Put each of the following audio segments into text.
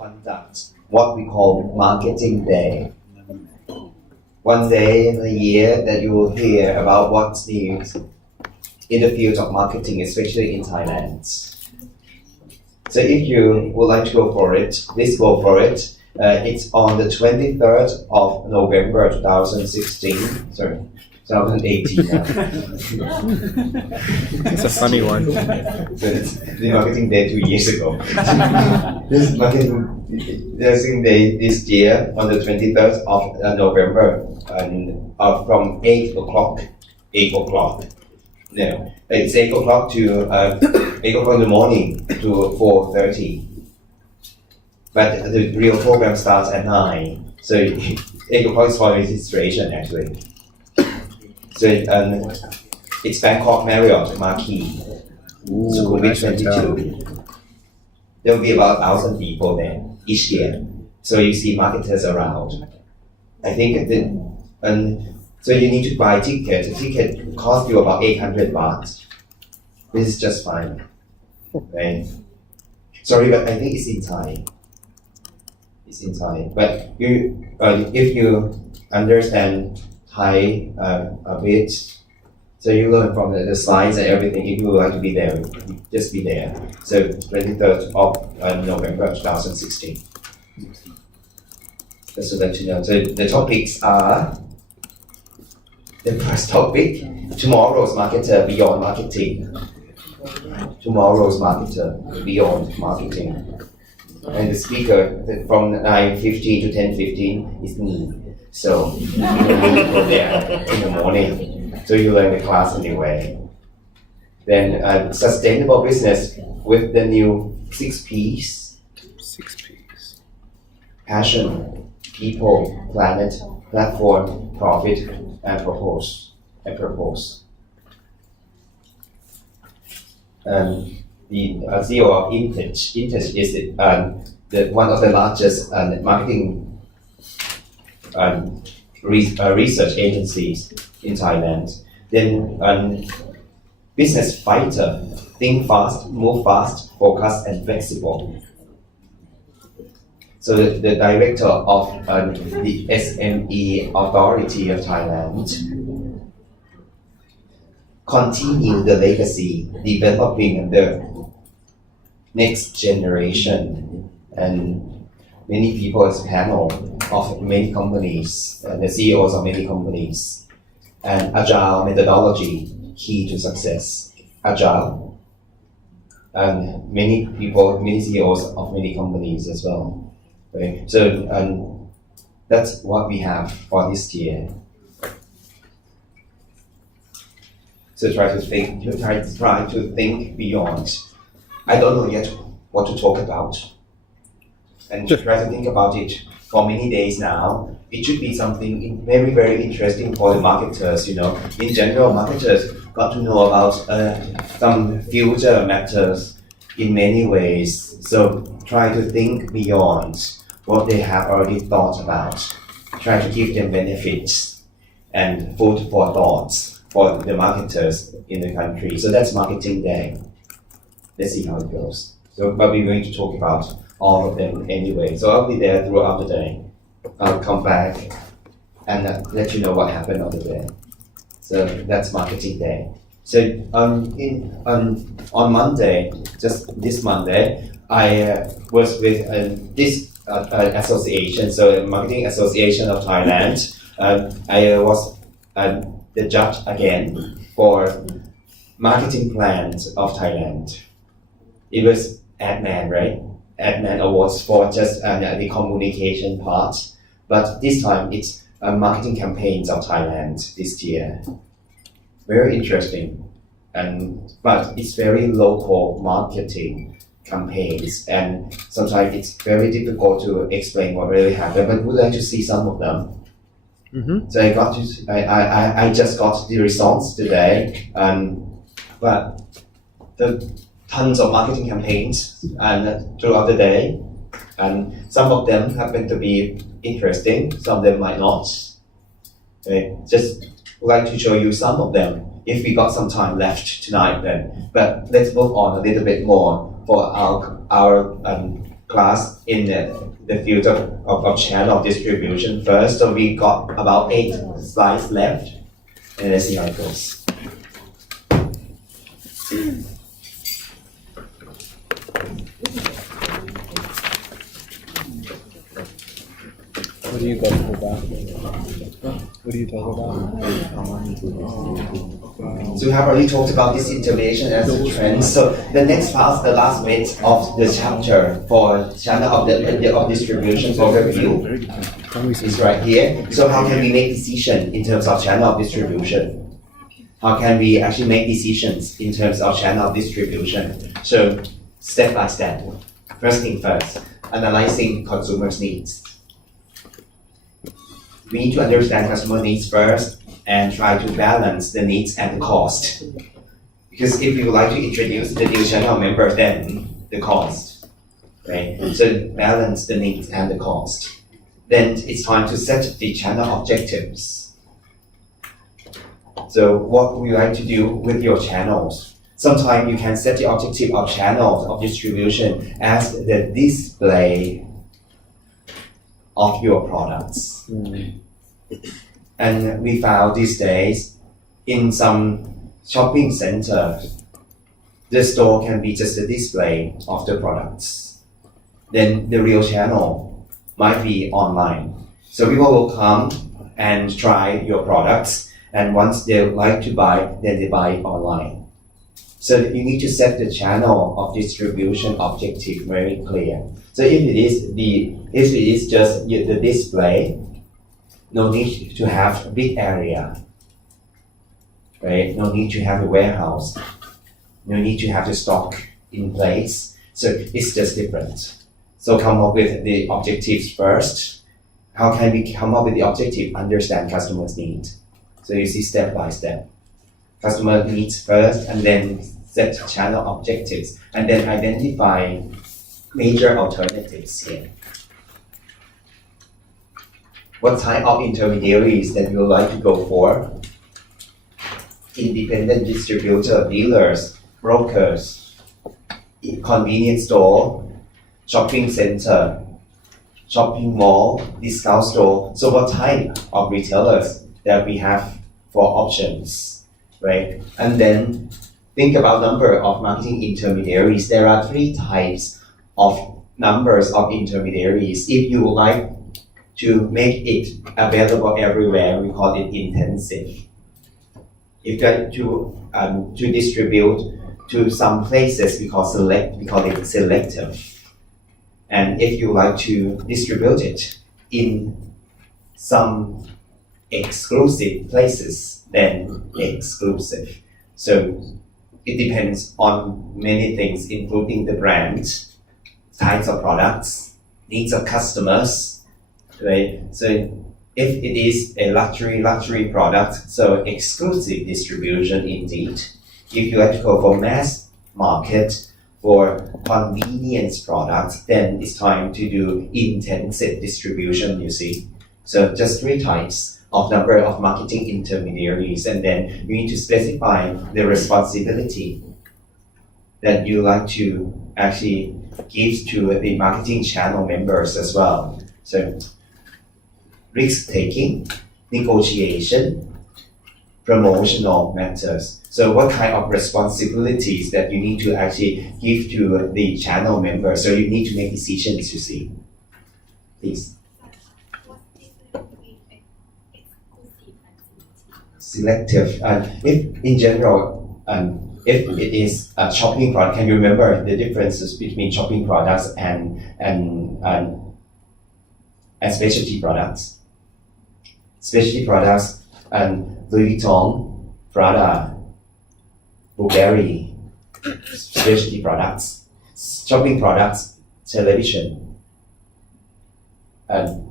conduct what we call marketing day. One day in the year that you will hear about what's new in the field of marketing, especially in Thailand. So if you would like to go for it, please go for it. It's on the 23rd of November 2016. Sorry, 2018 now. It's a funny one. So it's the marketing day 2 years ago. This marketing day this year on the 23rd of November and from 8 o'clock. 8 o'clock. No, it's 8 o'clock to 8 o'clock in the morning to 4:30. But the real program starts at 9. So 8 o'clock is for registration actually. So it's Bangkok Marriott Marquee. Sukhumvit 22. There will be about 1,000 people there each year. So you see marketers around. I think so you need to buy a ticket. The ticket costs you about 800 baht. This is just fine. Right? Sorry, but I think it's in Thai. It's in Thai. But if you understand Thai a bit, so you learn from the slides and everything. If you would like to be there, just be there. So 23rd of November 2016. Just to let you know. So the topics are, the first topic, tomorrow's marketer beyond marketing. Tomorrow's marketer beyond marketing. And the speaker from 9:15 to 10:15 is me. So you don't need to go there in the morning. So you learn the class anyway. Then sustainable business with the new 6 P's. 6 P's. Passion, people, planet, platform, profit, and purpose. The CEO of Intouch. Intouch is one of the largest marketing research agencies in Thailand. Then business fighter, think fast, move fast, focus and flexible. So the director of the SME Authority of Thailand continue the legacy, developing the next generation, and many people as a panel of many companies, the CEOs of many companies, and agile methodology key to success. Agile, and many people, many CEOs of many companies as well. Okay. So that's what we have for this year. So try to think beyond. I don't know yet what to talk about, and try to think about it for many days now. It should be something very, very interesting for the marketers. In general, marketers got to know about some future matters in many ways. So try to think beyond what they have already thought about. Try to give them benefits and food for thoughts for the marketers in the country. So that's marketing day. Let's see how it goes. So, but we're going to talk about all of them anyway. So I'll be there throughout the day. I'll come back and let you know what happened on the day. So that's marketing day. So on Monday, just this Monday, I was with this association, so Marketing Association of Thailand. I was the judge again for marketing plans of Thailand. It was AdMan, right? AdMan Awards for just the communication part, but this time it's marketing campaigns of Thailand this year. Very interesting, but it's very local marketing campaigns, and sometimes it's very difficult to explain what really happened. But would like to see some of them. Mm-hmm. So I just got the results today, but the tons of marketing campaigns and throughout the day, and some of them happen to be interesting, some of them might not. Okay. Just would like to show you some of them if we got some time left tonight then. But let's move on a little bit more for our class in the field of channel distribution first. So we got about 8 slides left, and let's see how it goes. What do you talk about? What do you talk about? So we have already talked about this intervention as a trend. So the next part, the last bit of the chapter for channel of distribution overview is right here. So how can we make decision in terms of channel of distribution? How can we actually make decisions in terms of channel of distribution? So step by step. First thing first, analyzing consumers' needs. We need to understand customer needs first and try to balance the needs and the cost. Because if you would like to introduce the new channel member, then the cost, right? So balance the needs and the cost. Then it's time to set the channel objectives. So what we like to do with your channels? Sometimes you can set the objective of channels of distribution as the display of your products. And we found these days in some shopping centers, the store can be just a display of the products. Then the real channel might be online. So people will come and try your products, and once they like to buy, then they buy it online. So you need to set the channel of distribution objective very clear. So if it is just the display, no need to have a big area, right? No need to have a warehouse. No need to have the stock in place. So it's just different. So come up with the objectives first. How can we come up with the objective? Understand customers' needs. So you see step by step. Customer needs first, and then set channel objectives, and then identify major alternatives here. What type of intermediaries that you would like to go for? Independent distributor, dealers, brokers, convenience store, shopping center, shopping mall, discount store. So what type of retailers that we have for options, right? And then think about number of marketing intermediaries. There are 3 types of numbers of intermediaries. If you would like to make it available everywhere, we call it intensive. If you like to distribute to some places, we call it selective. And if you like to distribute it in some exclusive places, then exclusive. So it depends on many things, including the brand, types of products, needs of customers, right? So if it is a luxury product, so exclusive distribution indeed. If you like to go for mass market, for convenience products, then it's time to do intensive distribution, you see. So just 3 types of number of marketing intermediaries, and then you need to specify the responsibility that you like to actually give to the marketing channel members as well. So risk-taking, negotiation, promotional matters. So what kind of responsibilities that you need to actually give to the channel members? So you need to make decisions, you see. Please. Selective. If in general, if it is a shopping product, can you remember the differences between shopping products and specialty products? Specialty products and Louis Vuitton, Prada, Bulgari, specialty products. Shopping products, television, and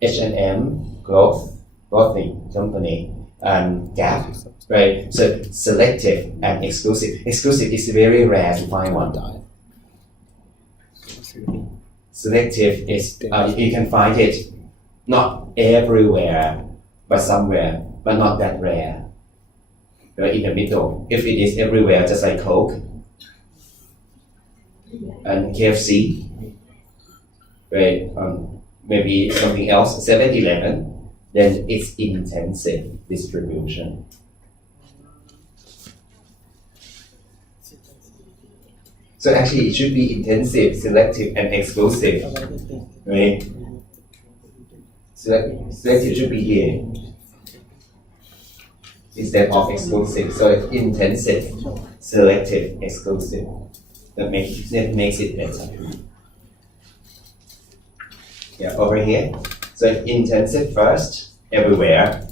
H&M, clothing company, and Gap, right? So selective and exclusive. Exclusive is very rare to find one. Selective is you can find it not everywhere, but somewhere, but not that rare. Right in the middle. If it is everywhere, just like Coke and KFC, right? Maybe something else, 7-Eleven, then it's intensive distribution. So actually, it should be intensive, selective, and exclusive, right? Selective should be here instead of exclusive. So it's intensive, selective, exclusive. That makes it better. Yeah, over here. So intensive first, everywhere.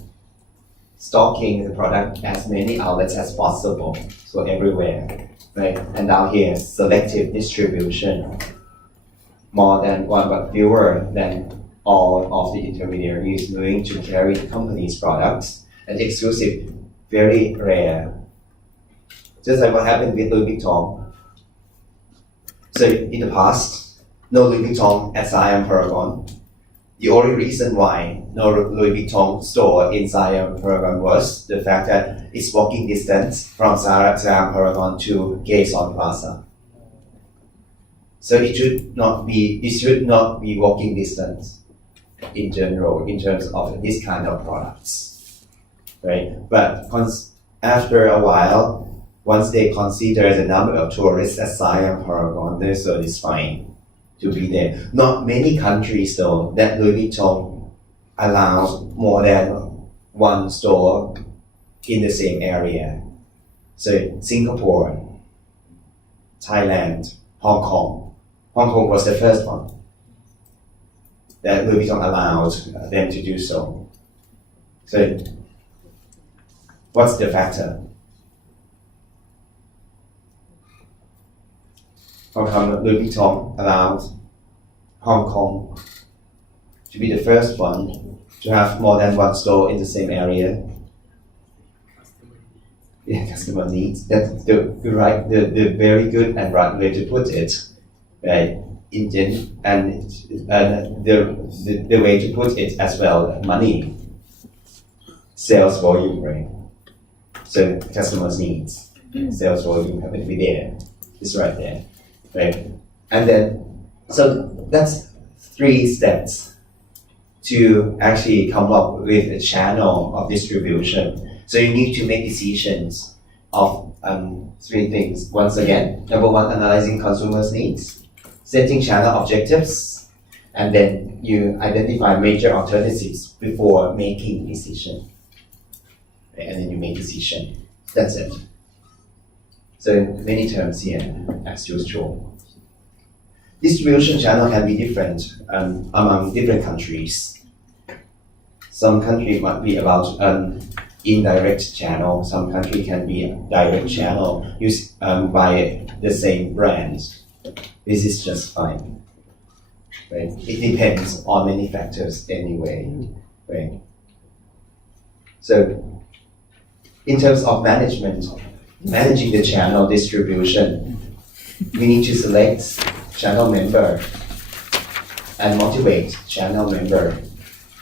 Stocking the product as many outlets as possible. So everywhere, right? And down here, selective distribution. More than one, but fewer than all of the intermediaries willing to carry the company's products. And exclusive, very rare. Just like what happened with Louis Vuitton. So in the past, no Louis Vuitton at Siam Paragon. The only reason why no Louis Vuitton store in Siam Paragon was the fact that it's walking distance from Siam Paragon to Quezon Plaza. So it should not be walking distance in general in terms of this kind of products, right? But after a while, once they consider the number of tourists at Siam Paragon, they're satisfied to be there. Not many countries though that Louis Vuitton allows more than one store in the same area. So Singapore, Thailand, Hong Kong. Hong Kong was the first one that Louis Vuitton allowed them to do so. So what's the factor? How come Louis Vuitton allowed Hong Kong to be the first one to have more than one store in the same area? Yeah, customer needs. That's the very good and right way to put it, right? And the way to put it as well, money, sales volume, right? So customers' needs, sales volume happen to be there. It's right there. Right? And then, so that's 3 steps to actually come up with a channel of distribution. So you need to make decisions of 3 things. Once again, number 1, analyzing consumers' needs, setting channel objectives, and then you identify major alternatives before making decision. Right? And then you make decision. That's it. So many terms here, as usual. Distribution channel can be different among different countries. Some country might be about indirect channel. Some country can be a direct channel used by the same brand. This is just fine. Right? It depends on many factors anyway. Right? So, in terms of managing the channel distribution, we need to select channel member and motivate channel member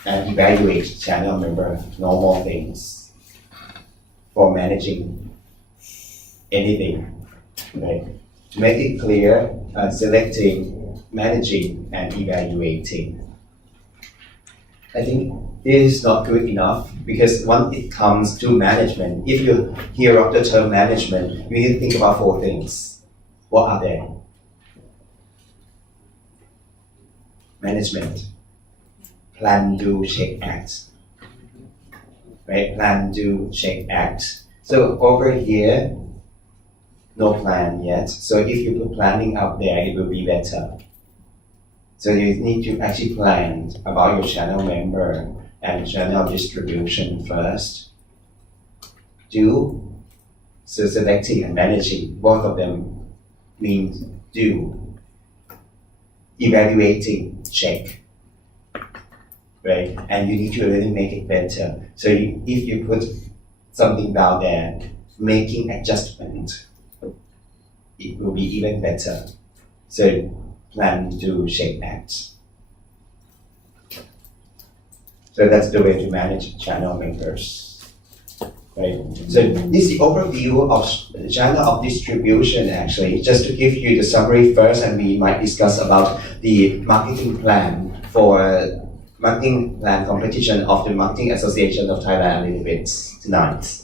and evaluate channel member, normal things for managing anything, right? To make it clear, selecting, managing, and evaluating. I think this is not good enough because when it comes to management, if you hear of the term management, you need to think about 4 things. What are they? Management. Plan, do, check, act. Right? Plan, do, check, act. So over here, no plan yet. So if you put planning up there, it will be better. So you need to actually plan about your channel member and channel distribution first. Do, so selecting and managing, both of them means do. Evaluating, check. Right? And you need to really make it better. So if you put something down there, making adjustment, it will be even better. So plan, do, check, act. So that's the way to manage channel members. right? So this is the overview of the channel of distribution actually, just to give you the summary first, and we might discuss about the marketing plan for marketing plan competition of the Marketing Association of Thailand a little bit tonight.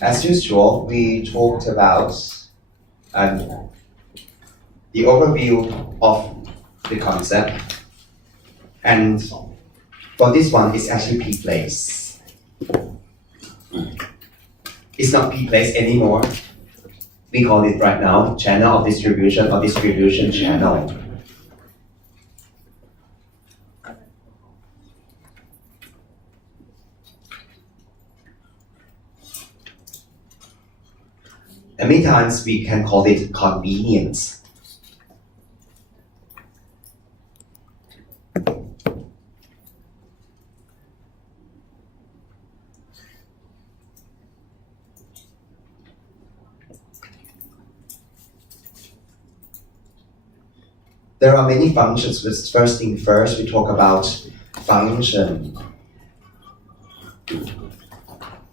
As usual, we talked about the overview of the concept, and for this one, it's actually P-Place. It's not P-Place anymore. We call it right now channel of distribution or distribution channel. And many times we can call it convenience. There are many functions, but first thing first, we talk about function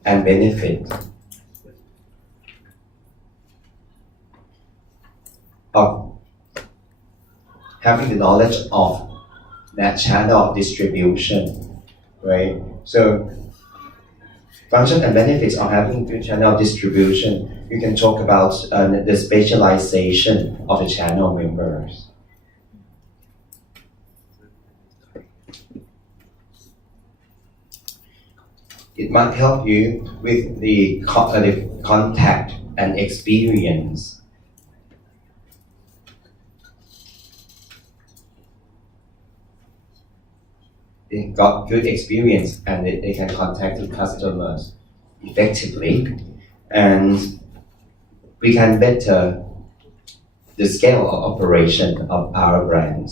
and benefit of having the knowledge of that channel of distribution, right? So function and benefits of having the channel of distribution, you can talk about the specialization of the channel members. It might help you with the contact and experience. They got good experience and they can contact the customers effectively, and we can better the scale of operation of our brand.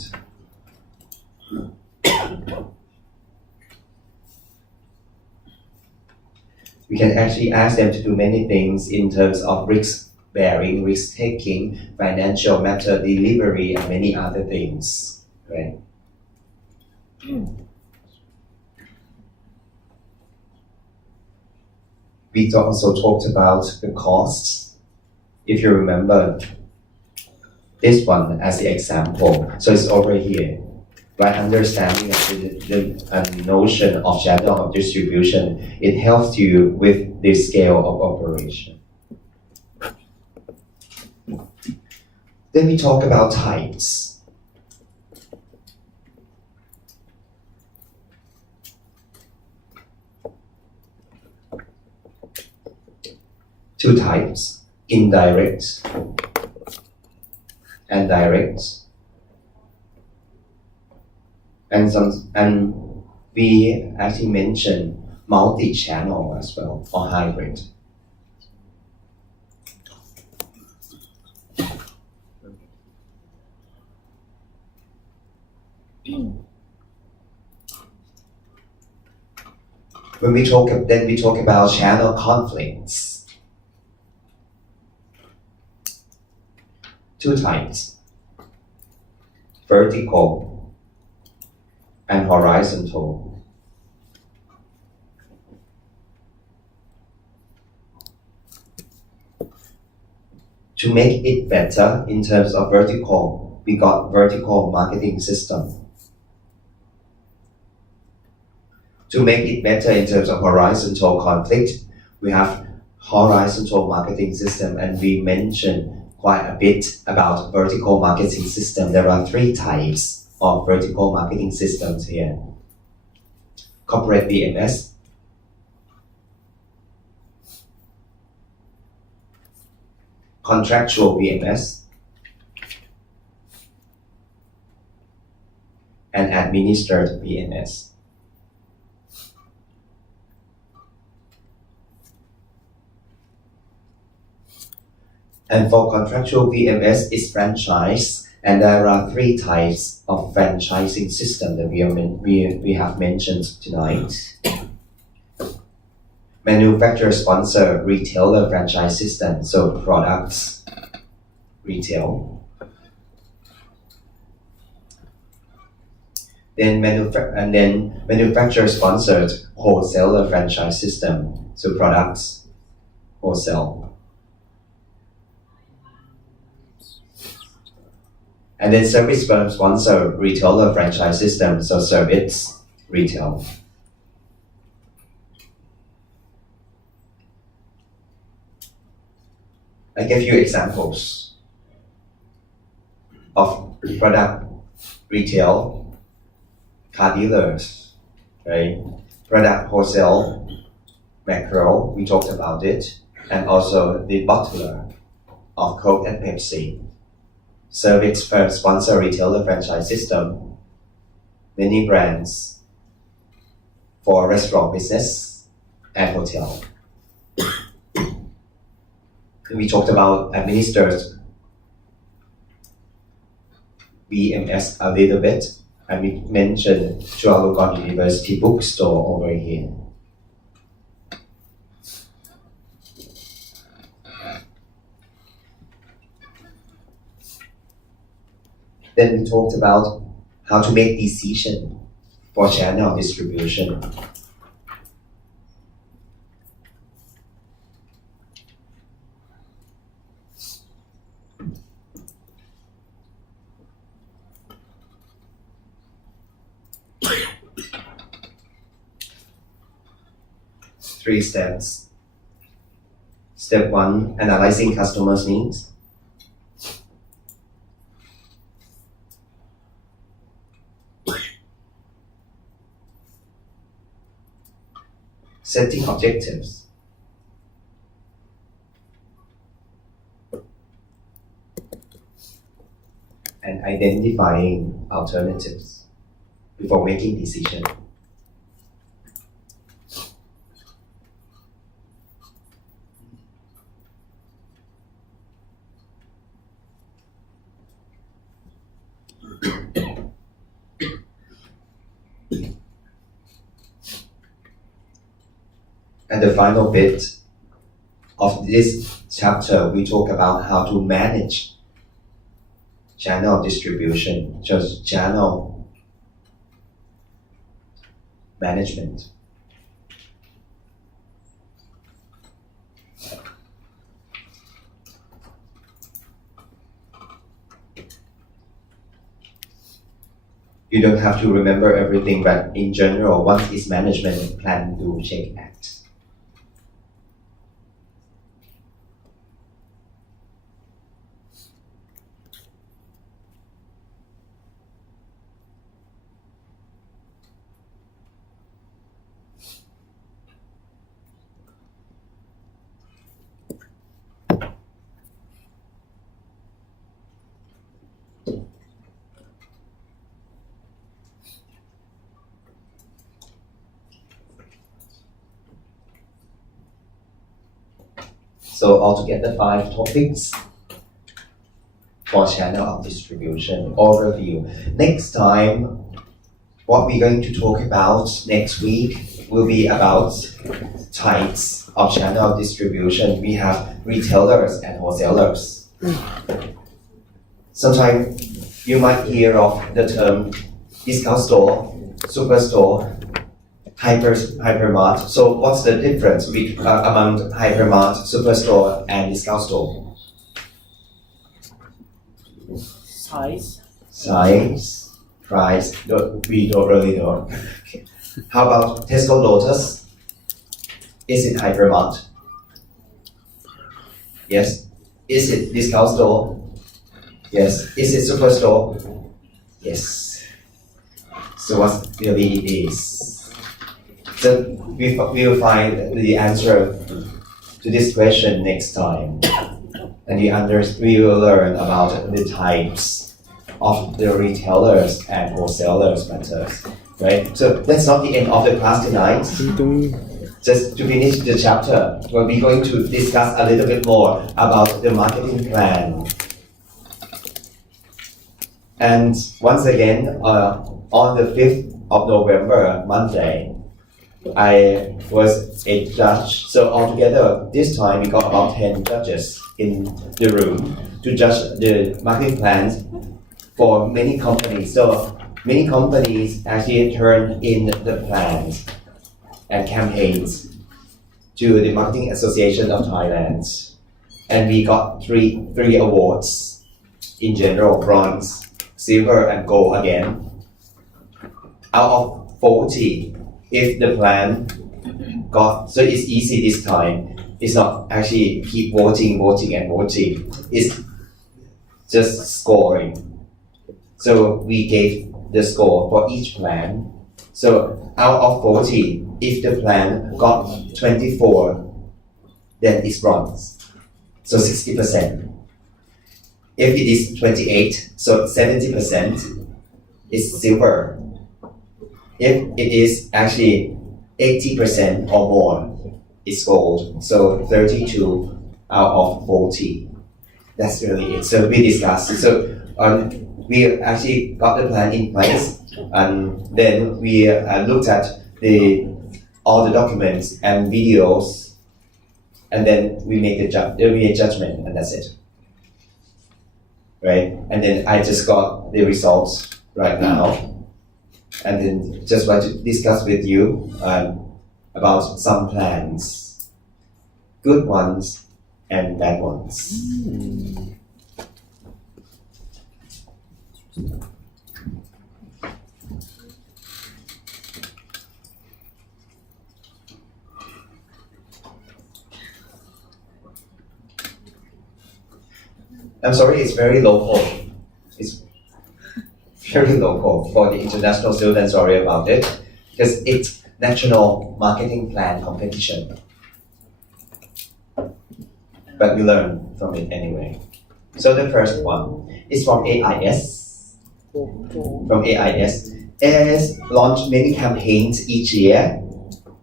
We can actually ask them to do many things in terms of risk bearing, risk taking, financial matter delivery, and many other things, right? We also talked about the costs. If you remember this one as the example, so it's over here. By understanding the notion of channel of distribution, it helps you with the scale of operation. Then we talk about types. Two types, indirect and direct. And we actually mentioned multi-channel as well, or hybrid. Then we talk about channel conflicts. Two types, vertical and horizontal. To make it better in terms of vertical, we got vertical marketing system. To make it better in terms of horizontal conflict, we have horizontal marketing system, and we mentioned quite a bit about vertical marketing system. There are three types of vertical marketing systems here. Corporate VMS, contractual VMS, and administered VMS. And for contractual VMS, it's franchise, and there are three types of franchising system that we have mentioned tonight. Manufacturer sponsor retailer franchise system, so products, retail. Then manufacturer sponsored wholesaler franchise system, so products wholesale. And then service firm sponsor retailer franchise system, so service retail. I give you examples of product retail, car dealers, right? Product wholesale, macro, we talked about it, and also the bottler of Coke and Pepsi. Service firm sponsor retailer franchise system, many brands for restaurant business and hotel. We talked about administered BMS a little bit. I mentioned Chulalongkorn University bookstore over here. Then we talked about how to make decision for channel distribution. Three steps. Step 1, analyzing customers' needs. Setting objectives. And identifying alternatives before making decisions. And the final bit of this chapter, we talk about how to manage channel distribution, just channel management. You don't have to remember everything, but in general, what is management? Plan, do, check, act. So altogether 5 topics for channel of distribution overview. Next time, what we're going to talk about next week will be about types of channel of distribution. We have retailers and wholesalers. Sometimes you might hear of the term discount store, superstore, hypermart. So what's the difference among hypermart, superstore, and discount store? Size, price. We don't really know. Okay. How about Tesco Lotus? Is it hypermart? Yes. Is it discount store? Yes. Is it superstore? Yes. So what really it is? So we will find the answer to this question next time, and we will learn about the types of the retailers and wholesalers matters, right? So that's not the end of the class tonight. Just to finish the chapter, we'll be going to discuss a little bit more about the marketing plan. And once again, on the 5th of November, Monday, I was a judge. So altogether, this time we got about 10 judges in the room to judge the marketing plans for many companies. So many companies actually turn in the plans and campaigns to the Marketing Association of Thailand. And we got three awards in general: bronze, silver, and gold again. Out of 40, if the plan got, so it's easy this time. It's not actually keep voting. It's just scoring. So we gave the score for each plan. So out of 40, if the plan got 24, then it's bronze. So 60%. If it is 28, so 70% is silver. If it is actually 80% or more, it's gold. So 32 out of 40. That's really it. So we discussed. So we actually got the plan in place, and then we looked at all the documents and videos, and then we make a judgment, and that's it. Right? And then I just got the results right now, and then just want to discuss with you about some plans, good ones and bad ones. I'm sorry, it's very local. It's very local for the international students. Sorry about it, because it's national marketing plan competition. But we learn from it anyway. So the first one is from AIS. From AIS. AIS launched many campaigns each year.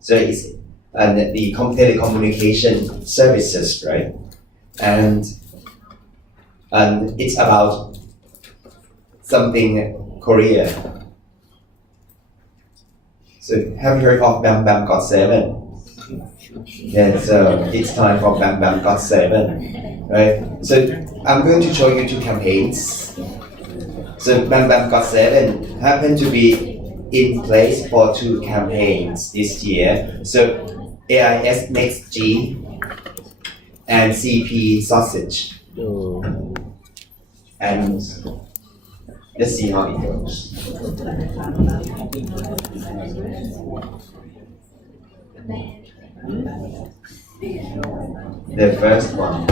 So it's the telecommunication services, right? And it's about something Korea. So have you heard of Bam Bam Got 7? Yeah, so it's time for Bam Bam Got 7, right? So I'm going to show you two campaigns. So Bam Bam Got 7 happened to be in place for two campaigns this year. So AIS Next G and CP Sausage. And let's see how it goes. The first one.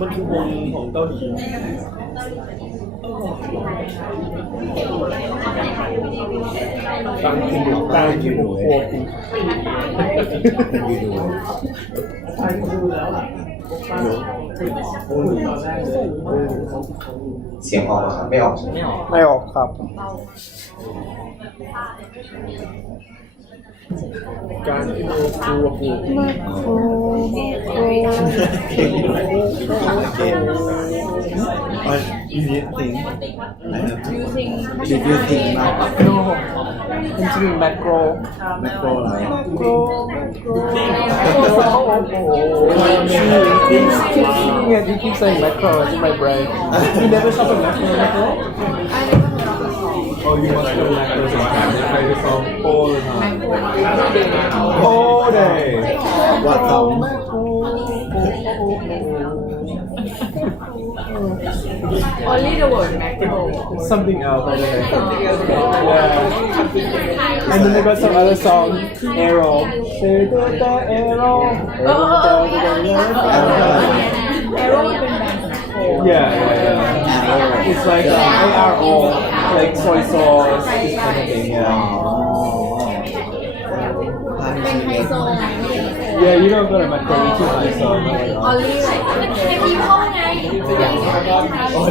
มันคือวงของเกาหลีฟังกินดูตามกินดูโคกินดูแล้วอ่ะเสียงออกครับไม่ออกใช่ไหม ไม่ออกครับการที่ดูคูมาโคyou need think did you think no considering macro อะไรyeah you keep saying macro in my brain you never shop at macro Oh, you must go macro sometimes. They try to solve all the time. All day. What Only the word macro. Something else. Yeah. And then they got some other song, Arrow. Arrow. Arrow Yeah. It's like ARO, like soy sauce, this kind of thing. Yeah. Yeah, you don't go to macro, you too high, so. Only like people ไง Oh,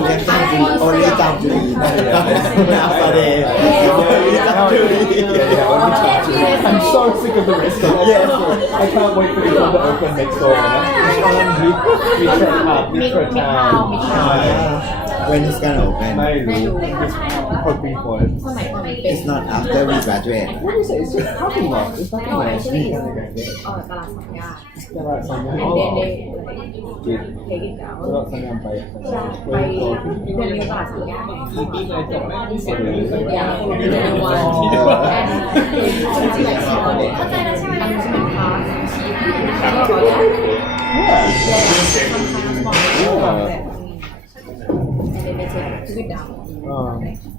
only jump to eat. After they only jump to eat. I'm so sick of the restaurant. Yes. I can't wait for this one to open next door. We try When it's gonna open? ไม่รู้คนปีฝน สมัยก่อนเป็น It's not after we graduate. What is it? It's just parking lot. It's nothing No, like actually street it's kind of thing. ตลาดสัญญา ตลาดสัญญา and อ๋อ then they จิต take it down ตลาดสัญญาไป ไปเดินตลาดสัญญา Yeah, the new one. And it's like small. เข้าใจแล้วใช่ไหมมันเป็นพาร์ทแล้วก็เขาจะand then they take it down.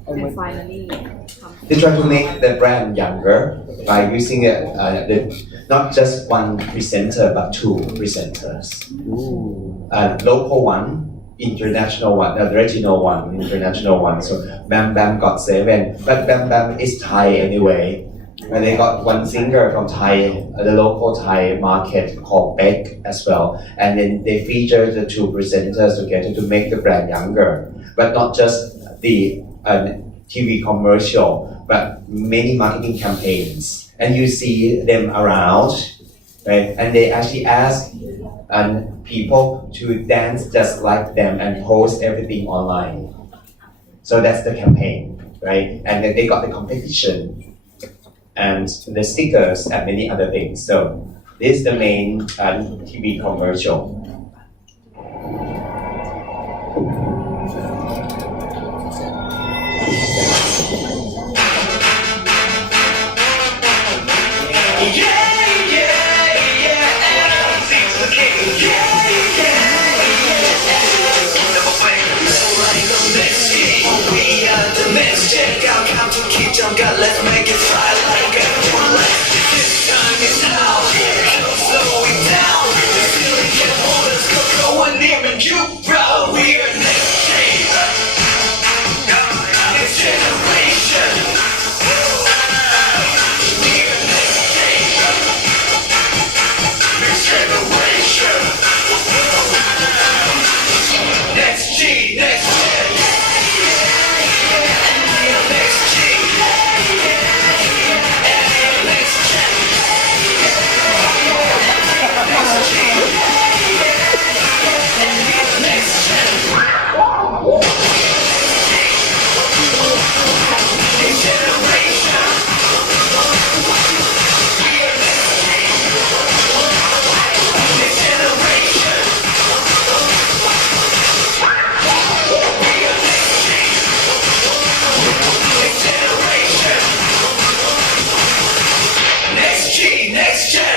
And finally They try to make the brand younger by using not just one presenter but two presenters. Local one, international one, the regional one, international one. So Bam Bam got 7, but Bam Bam is Thai anyway. And they got one singer from Thai, the local Thai market called Beck as well. And then they feature the two presenters together to make the brand younger. But not just the TV commercial, but many marketing campaigns. And you see them around, right? And they actually ask people to dance just like them and post everything online. So that's the campaign, right? And then they got the competition and the stickers and many other things. So this is the main TV commercial. Let's make it fly like a bullet. This time is now. Come slow it down. The ceiling can hold us. Go going near and you proud. We are next gen. Next generation. We are next gen. Next generation. Next G, next gen. Next G. Next G, next gen.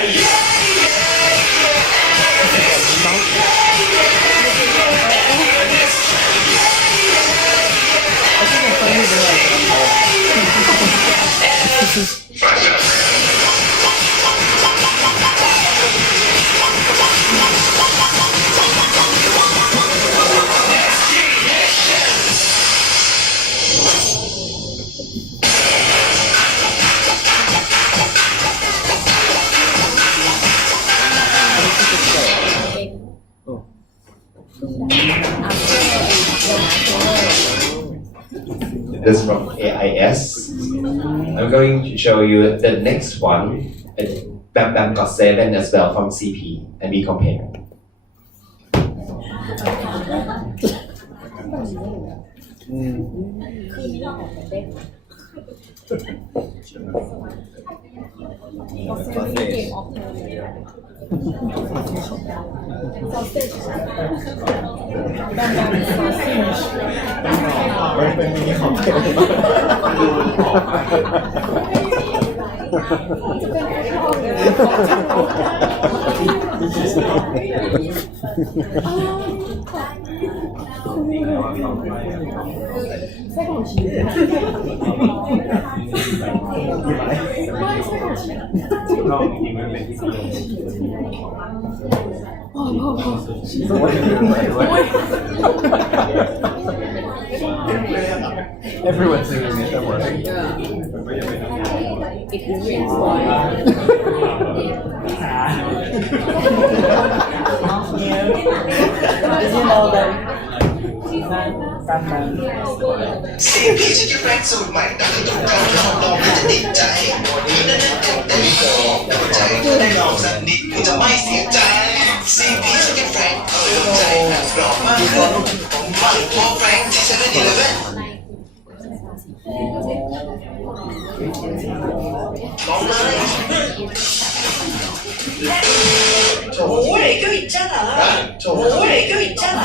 This is from AIS. I'm going to show you the next one. Bam Bam got 7 as well from CP, and we compare. Everyone's singing it, don't worry. it rings for Did you know that CP ฉันจะแรงสูตรใหม่ตั้งแต่ถูกการลองมันจะติดใจนี่นั่นแต่ไม่พอหัวใจได้ลองสักนิดคุณจะไม่เสียใจ CP ฉันจะแรงเอาดวงใจหนักกรอบมากขึ้นมันพอแรงที่ฉันได้11ลองเลย 모래교 있잖아. 모래교 있잖아.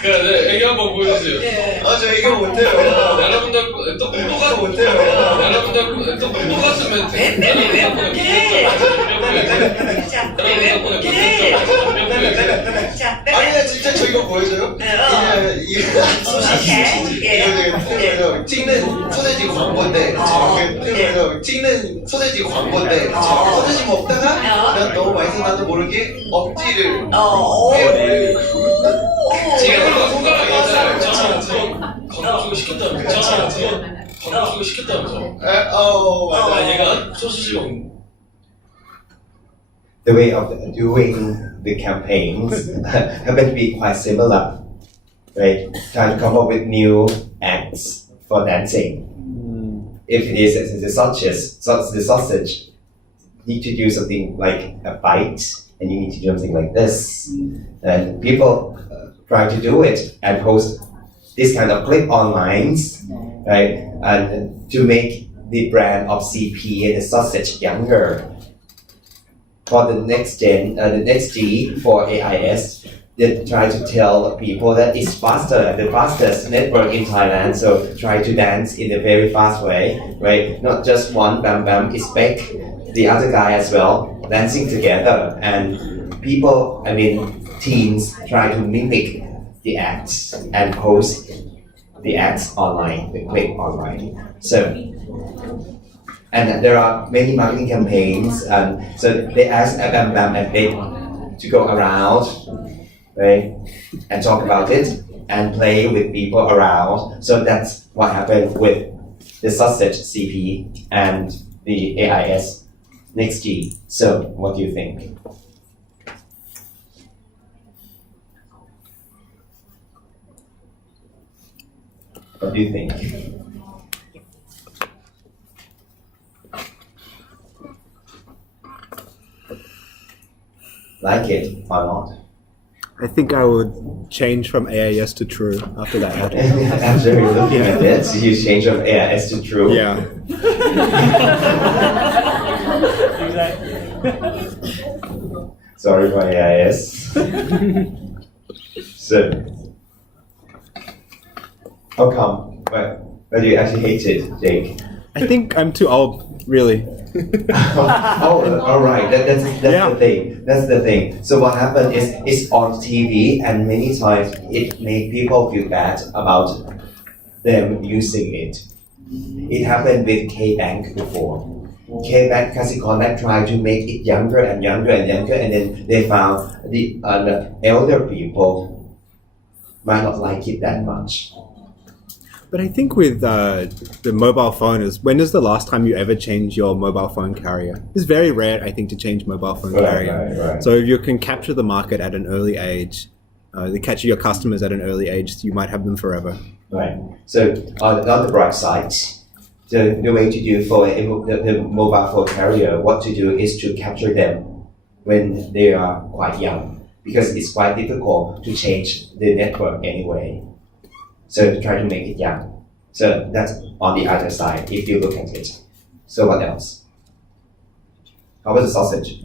그 애교 한번 보여주세요. 저 이거 못해요. 여러분들 또 못해요. 여러분들 또 똑같으면 왜 못해? 자, 왜 못해? 자, 아니야 진짜 저 이거 보여줘요? 이거 찍는 소세지 광고인데 그래서 찍는 소세지 광고인데 소세지 먹다가 난 너무 맛있어 나도 모르게 억지를 지금 손가락이 있잖아요. 저 광고 주고 시켰다면서. 광고 주고 시켰다면서. 맞아 얘가 소시지 먹는. The way of doing the campaigns happen to be quite similar, right? Trying to come up with new acts for dancing. If it is the sausage, need to do something like a bite, and you need to do something like this. And people try to do it and post this kind of clip online, right? And to make the brand of CP and the sausage younger. For the next gen, the next G for AIS, they try to tell people that it's faster, the fastest network in Thailand. So try to dance in a very fast way, right? Not just one bam bam, it's back the other guy as well, dancing together. And people, teens try to mimic the acts and post the acts online, the clip online. And there are many marketing campaigns, so they ask Bam Bam and Big to go around, right, and talk about it and play with people around. So that's what happened with the sausage CP and the AIS Next G. So what do you think? What do you think? Like it or not? I think I would change from AIS to True after that ad. After you're looking at it, you change from AIS to True. Yeah. Sorry for AIS. So, how come? Why do you actually hate it, Jake? I think I'm too old, really. All right. That's Yeah. the thing. That's the thing. So what happened is it's on TV, and many times it made people feel bad about them using it. It happened with K-Bank before. K-Bank, Kasikorn Bank tried to make it younger and younger and younger, and then they found the elder people might not like it that much. But I think with the mobile phone is, when is the last time you ever changed your mobile phone carrier? It's very rare, I think, to change mobile phone carrier. Right. So if you can capture the market at an early age, they capture your customers at an early age, you might have them forever. Right. So on the bright side, the way to do for the mobile phone carrier, what to do is to capture them when they are quite young, because it's quite difficult to change the network anyway. So try to make it young. So that's on the other side if you look at it. So what else? How about the sausage?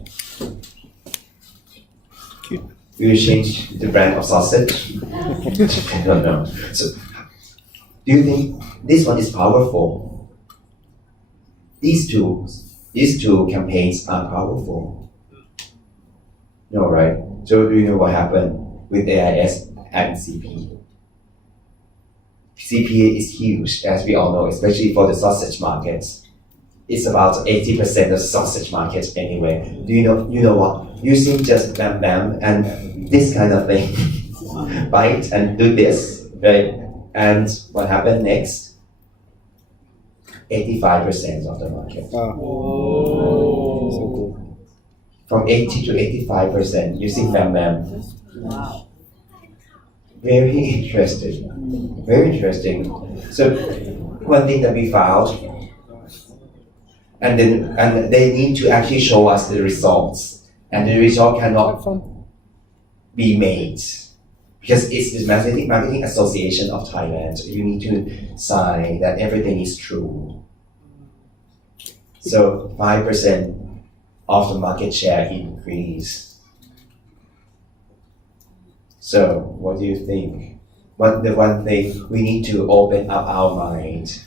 Cute. Will you change the brand of sausage? I don't know. So do you think this one is powerful? These two campaigns are powerful. No, right? So do you know what happened with AIS and CP? CP is huge, as we all know, especially for the sausage markets. It's about 80% of the sausage market anyway. Do you know what? Using just bam bam and this kind of thing, bite and do this, right? And what happened next? 85% of the market. Oh. So cool. From 80 to 85% using Bam. Very interesting. Very interesting. So one thing that we found, and they need to actually show us the results, and the result cannot be made because it's the Marketing Association of Thailand. You need to sign that everything is true. So 5% of the market share increase. So what do you think? But the one thing we need to open up our mind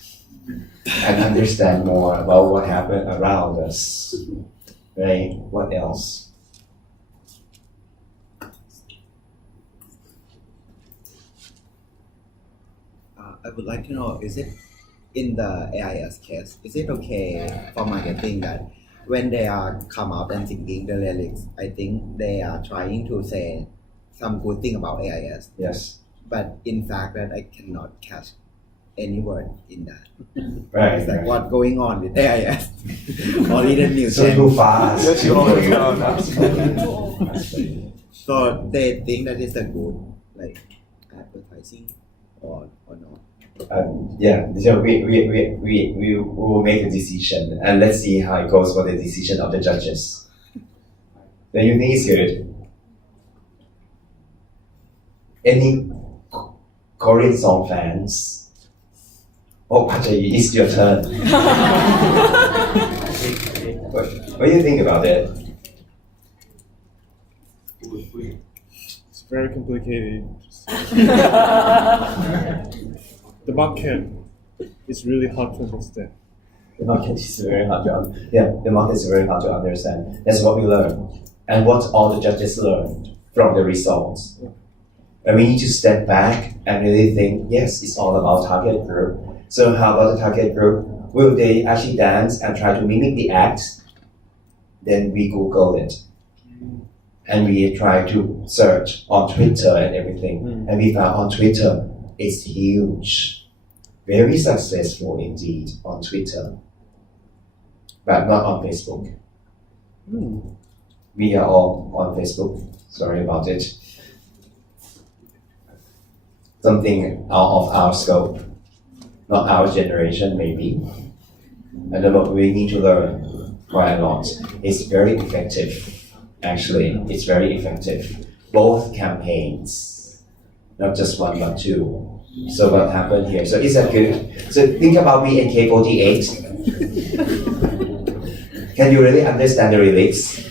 and understand more about what happened around us. Right? What else? I would like to know, is it in the AIS case, is it okay for marketing that when they are come out and singing the lyrics, I think they are trying to say some good thing about AIS, Yes. but in fact that I cannot catch any word in that. Right. It's like what's going on with AIS? Only the news. So too fast. Yes, you always know. So they think that it's a good like advertising or not. Yeah, so we will make a decision and let's see how it goes for the decision of the judges. Do you think it's good? Any Korean song fans? Oh, Pachayi, it's your turn. What do you think about it? It's very complicated. The market is really hard to understand. The market is very hard to the market is very hard to understand. That's what we learned, and what all the judges learned from the results. And we need to step back and really think. Yes, it's all about target group. So how about the target group? Will they actually dance and try to mimic the act? Then we Google it, and we try to search on Twitter and everything, and we found on Twitter it's huge. Very successful indeed on Twitter, but not on Facebook. We are all on Facebook. Sorry about it. Something out of our scope, not our generation maybe. And then what we need to learn quite a lot. It's very effective. Actually, it's very effective. Both campaigns, not just one but two. So what happened here? So is that good? So think about BNK48. Can you really understand the lyrics?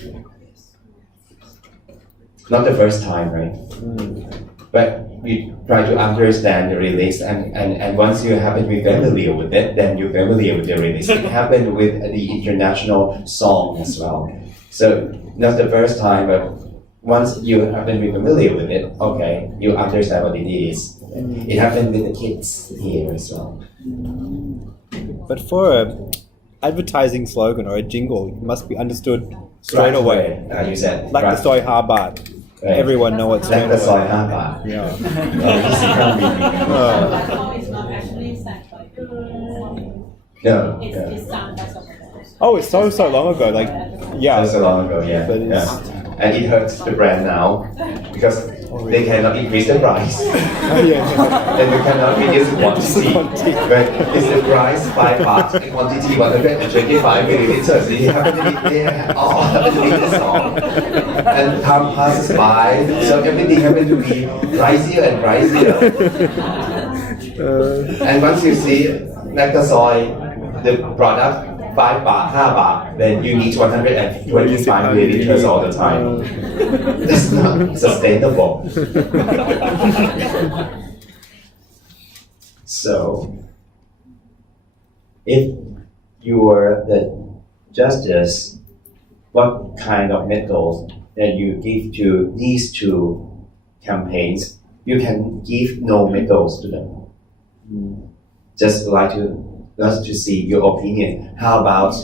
Not the first time, right? But you try to understand the lyrics, and once you happen to be familiar with it, then you're familiar with the lyrics. It happened with the international song as well. So not the first time, but once you happen to be familiar with it, okay, you understand what it is. It happened with the kids here as well. But for a advertising slogan or a jingle, it must be understood straight away. You said Like the soy habat. Right. Everyone knows it straight Like the soy away. haba. Yeah. It's not actually sang by No. it's sung by someone else. Oh, it's so long ago. Like, yeah. That was so long ago, yeah. But it's- Yeah. And it hurts the brand now because they cannot increase the price. Yeah. And you cannot reduce the quantity. But it's the price 5 baht and quantity 125 milliliters. So you happen to be there, all happen to be the song. And time passes by, so everything happens to be pricier and pricier. And once you see Nectar Soy, the product, 5 baht, 5 baht, then you need 125 milliliters all the time. That's not sustainable. So, if you were the justice, what kind of methods that you give to these two campaigns? You can give no methods to them. Just like to see your opinion. How about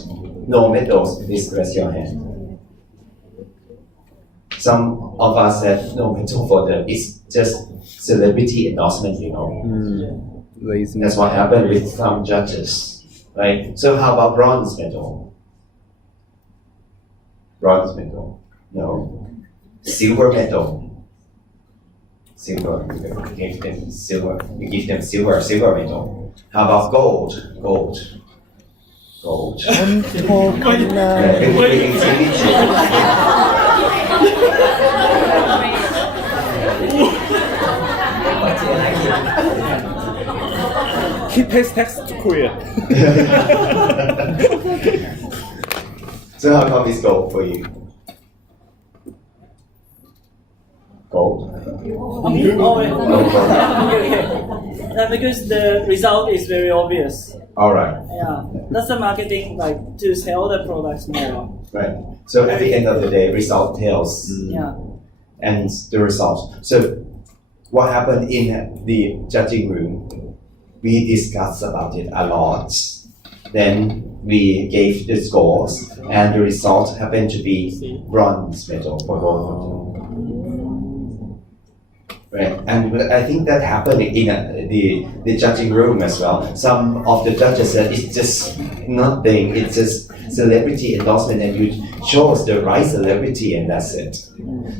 no methods? Please raise your hand. Some of us said no method for them. It's just celebrity endorsement, you know. Lazy. That's what happened with some judges. right? So how about bronze medal? Bronze medal? No. Silver medal? Silver. You give them silver. You give them silver medal. How about gold? Gold. Gold. Yeah, He pays tax to Korea. So how come it's gold for you? Gold? Because the result is very obvious. Alright, Yeah, that's the marketing like to sell the products more. right. So at the end of the day, result tells Yeah. and the result. So what happened in the judging room, we discussed about it a lot. Then we gave the scores and the result happened to be bronze medal for both of them. Right, and I think that happened in the judging room as well. Some of the judges said it's just nothing, it's just celebrity endorsement and you chose the right celebrity and that's it.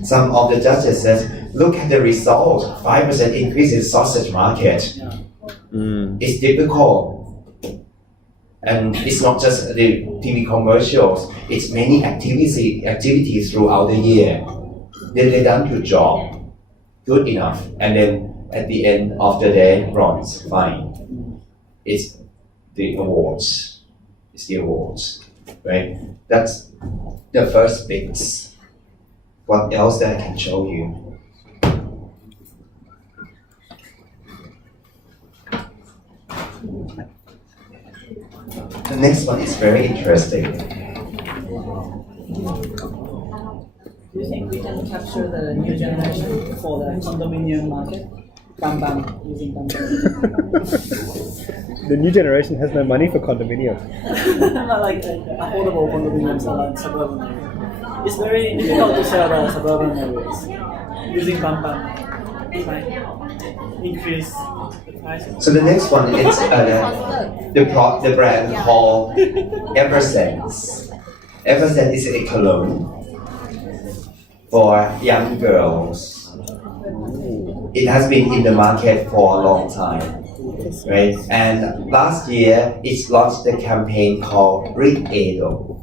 Some of the judges said, look at the result, 5% increase in sausage market. It's difficult. And it's not just the TV commercials, it's many activities throughout the year. Then they done your job. Good enough, and then at the end of the day, bronze, fine. It's the awards. It's the awards, right? That's the first bits. What else that I can show you? The next one is very interesting. Do you think we can capture the new generation for the condominium market? Bam Bam, using Bam Bam. The new generation has no money for condominium. Not like affordable condominiums are in suburban areas. It's very difficult to sell the suburban areas. Using Bam Bam, it might increase the price. So the next one is the brand called Eversense. Eversense is a cologne for young girls. It has been in the market for a long time, right? And last year, it launched the campaign called Rig Edo.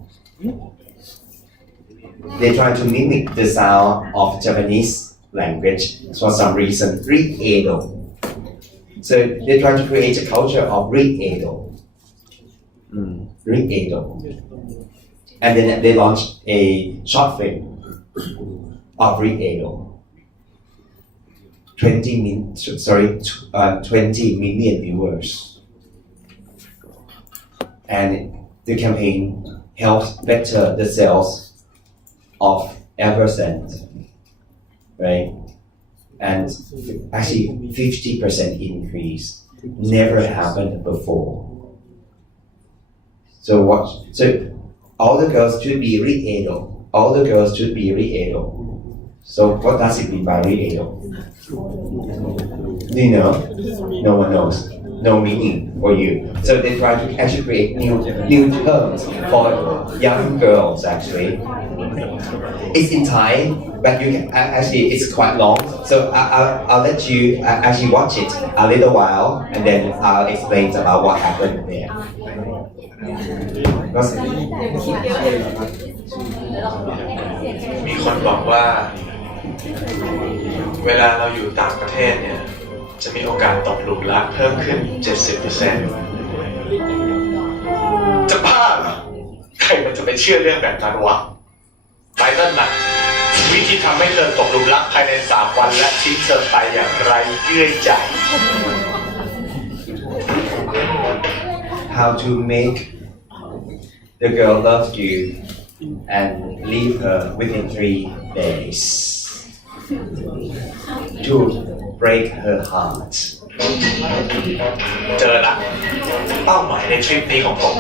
They try to mimic the sound of Japanese language for some reason, Rig Edo. So they try to create a culture of Rig Edo. Rig Edo. And then they launched a short film of Rig Edo. 20 million viewers. And the campaign helped better the sales of Eversense, right? And actually 50% increase. Never happened before. So all the girls should be Rig Edo. All the girls should be Rig Edo. So what does it mean by Rig Edo? Do you know? No one knows. No meaning for you. So they try to actually create new terms for young girls actually. It's in Thai, but you can actually it's quite long. So I'll let you actually watch it a little while and then I'll explain about what happened there. มีคนบอกว่าเวลาเราอยู่ต่างประเทศเนี่ยจะมีโอกาสตกหลุมรักเพิ่มขึ้น 70% จะบ้าเหรอใครมันจะไปเชื่อเรื่องแบบนั้นวะไปนั่นน่ะวิธีทำให้เธอตกหลุมรักภายใน3 วันและทิ้งเธอไปอย่างไรเยื่อใจ How to make the girl love you and leave her within 3 days to break her heart. เจอละเป้าหมายในทริปนี้ของผม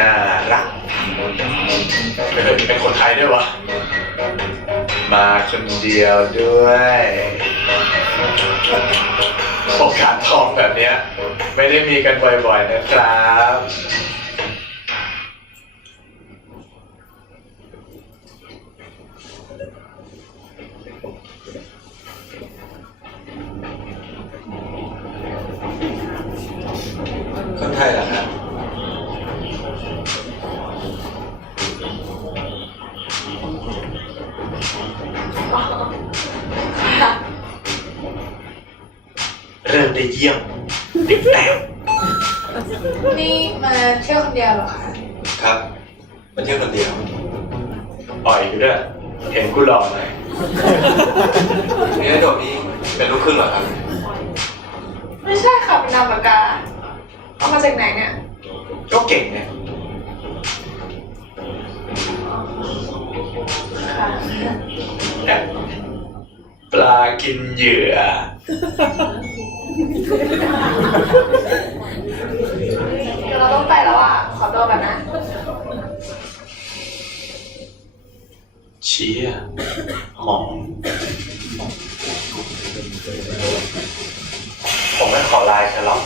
น่ารักไม่เคยเป็นคนไทยด้วยวะมาคนเดียวด้วยโอกาสทองแบบเนี้ย ไม่ได้มีกันบ่อยๆนะครับ คนไทยเหรอครับ เริ่มได้เยี่ยมติ๊กแต้ม นี่มาเที่ยวคนเดียวเหรอคะ ครับมาเที่ยวคนเดียว อ่อยกูด้วยเห็นกูหล่อหน่อย นี่ไอ้โดดนี่เป็นลูกครึ่งเหรอครับ ไม่ใช่ค่ะเป็นนามปากกาเอามาจากไหนเนี่ย ก็เก่งเนี่ย ค่ะ ปลากินเหยื่อ เดี๋ยวเราต้องไปแล้วอ่ะ ขอตัวก่อนนะ เชี่ยหอมผมไม่ขอไลน์เธอหรอก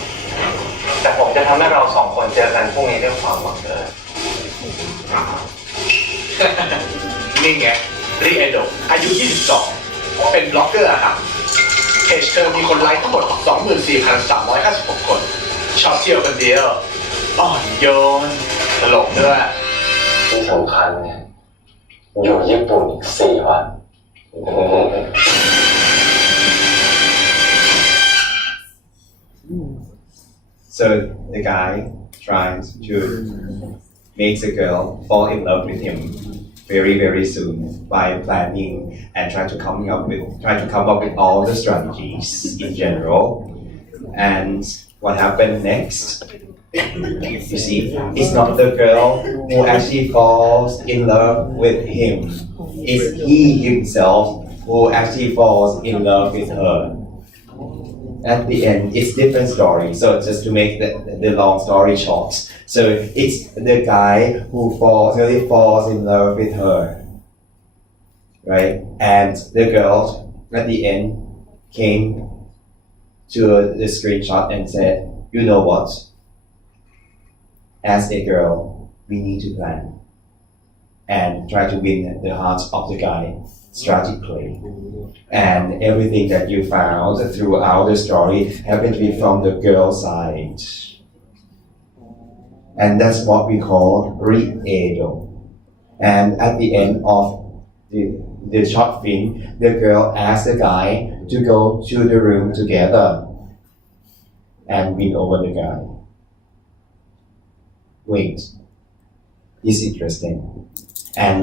แต่ผมจะทำให้เราสองคนเจอกันพรุ่งนี้ด้วยความหวังเลย นี่ไงรีไอโดอายุ 22 เป็นบล็อกเกอร์อะครับเพจเธอมีคนไลค์ทั้งหมด 24,356 คน ชอบเที่ยวคนเดียว อ่อนโยนตลกด้วย ที่สำคัญเนี่ยอยู่ญี่ปุ่นอีก4 วัน So the guy tries to make the girl fall in love with him very soon by planning and try to come up with all the strategies in general. And what happened next? You see, it's not the girl who actually falls in love with him. It's he himself who actually falls in love with her. At the end, it's different story. So just to make the long story short, so it's the guy who really falls in love with her, right? And the girl at the end came to the screenshot and said, "You know what? As a girl, we need to plan and try to win the hearts of the guy strategically. And everything that you found throughout the story happened to be from the girl side. And that's what we call re-edo. And at the end of the short film, the girl asked the guy to go to the room together and win over the guy. Wait, it's interesting. And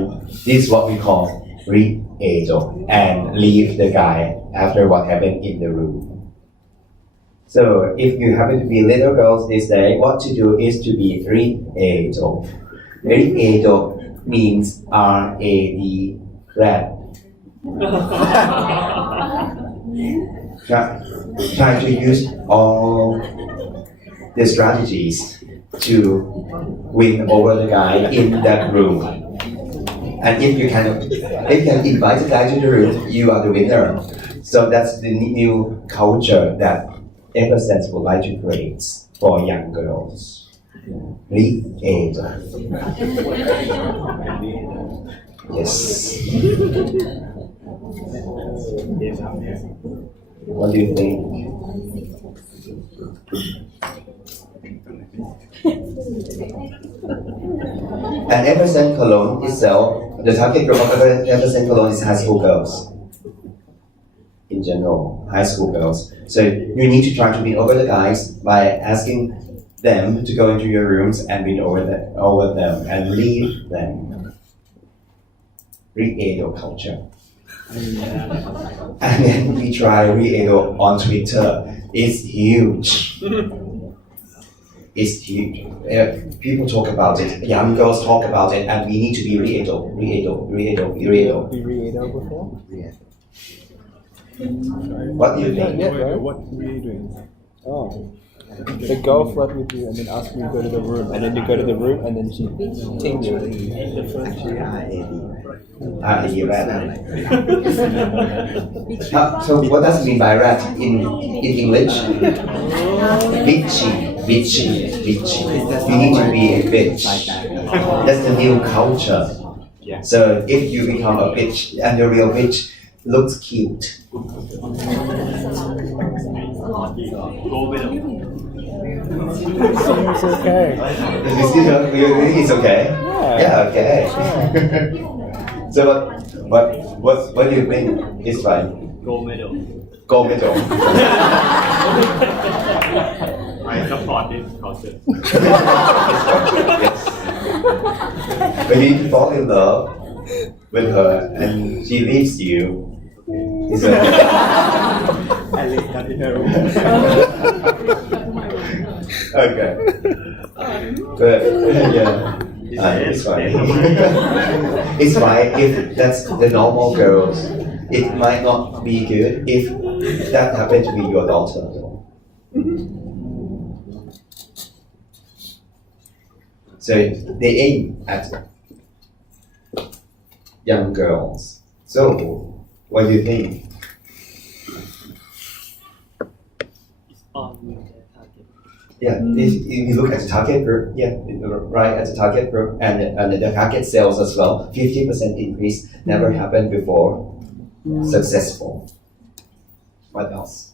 this is what we call re-edo and leave the guy after what happened in the room. So if you happen to be little girls this day, what to do is to be re-edo. Re-edo means R-A-D, red. Try to use all the strategies to win over the guy in that room. And if you can invite the guy to the room, you are the winner. So that's the new culture that Eversense would like to create for young girls. Re-age. Yes. What do you think? And Eversense Cologne itself, the target group of Eversense Cologne is high school girls. In general, high school girls. So you need to try to win over the guys by asking them to go into your rooms and win over them and leave them. Re-edo culture. And then we try re-edo on Twitter. It's huge. It's huge. People talk about it. Young girls talk about it, and we need to be re-edo. Be re-edo before? What do you think? What were you doing? Oh. The girl flirt with you and then ask you to go to the room, and then you go to the room, and then she tings you. Actually, RAD. R-A-D, rat. So what does it mean by rat in English? Bitchy, bitchy, bitchy. You need to be a bitch. That's the new culture. So if you become a bitch and the real bitch looks cute. It's okay. You think it's okay? Yeah, okay. So what do you think is fine? Gold medal. Gold medal. I support this concept. Yes. When you fall in love with her and she leaves you, it's okay. At least not in her room. Okay. But yeah. It's fine. It's fine if that's the normal girls. It might not be good if that happened to be your daughter. So they aim at young girls. So what do you think? Yeah, if you look at the target group, right at the target group and the target sales as well, 50% increase never happened before. Successful. What else?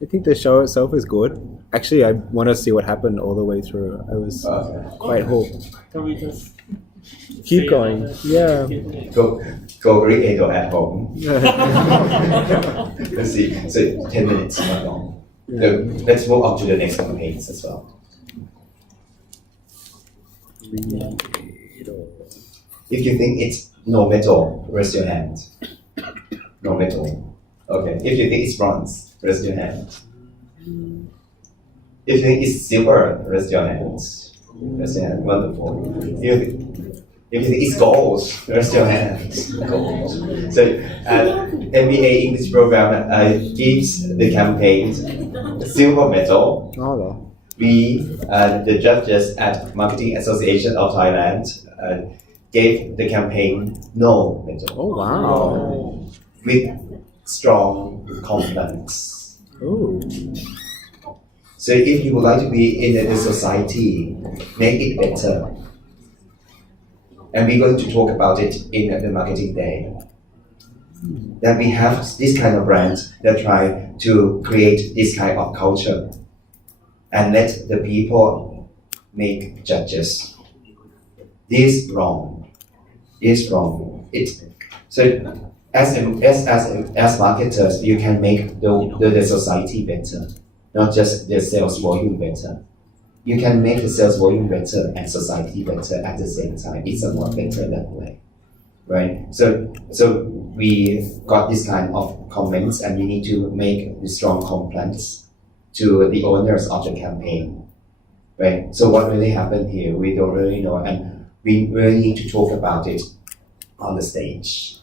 I think the show itself is good. Actually, I want to see what happened all the way through. I was quite hooked. Can we just Keep going. Yeah. Go create at home. Let's see. So 10 minutes, not long. So let's move on to the next campaigns as well. If you think it's no metal, raise your hand. No metal. Okay. If you think it's bronze, raise your hand. If you think it's silver, raise your hand. Raise your hand. Wonderful. If you think it's gold, raise your hand. Gold. So MBA English program gives the campaign silver medal. Oh, We, the judges at Marketing Association of Thailand, gave the campaign no medal. Oh, wow. With strong compliments. Oh. So if you would like to be in the society, make it better. And we're going to talk about it in the marketing day. That we have this kind of brands that try to create this kind of culture and let the people make judges. This is wrong. It's wrong. So as marketers, you can make the society better, not just the sales volume better. You can make the sales volume better and society better at the same time. It's a lot better that way, right? So we got this kind of comments, and we need to make the strong complaints to the owners of the campaign, right? So what really happened here, we don't really know, and we really need to talk about it on the stage.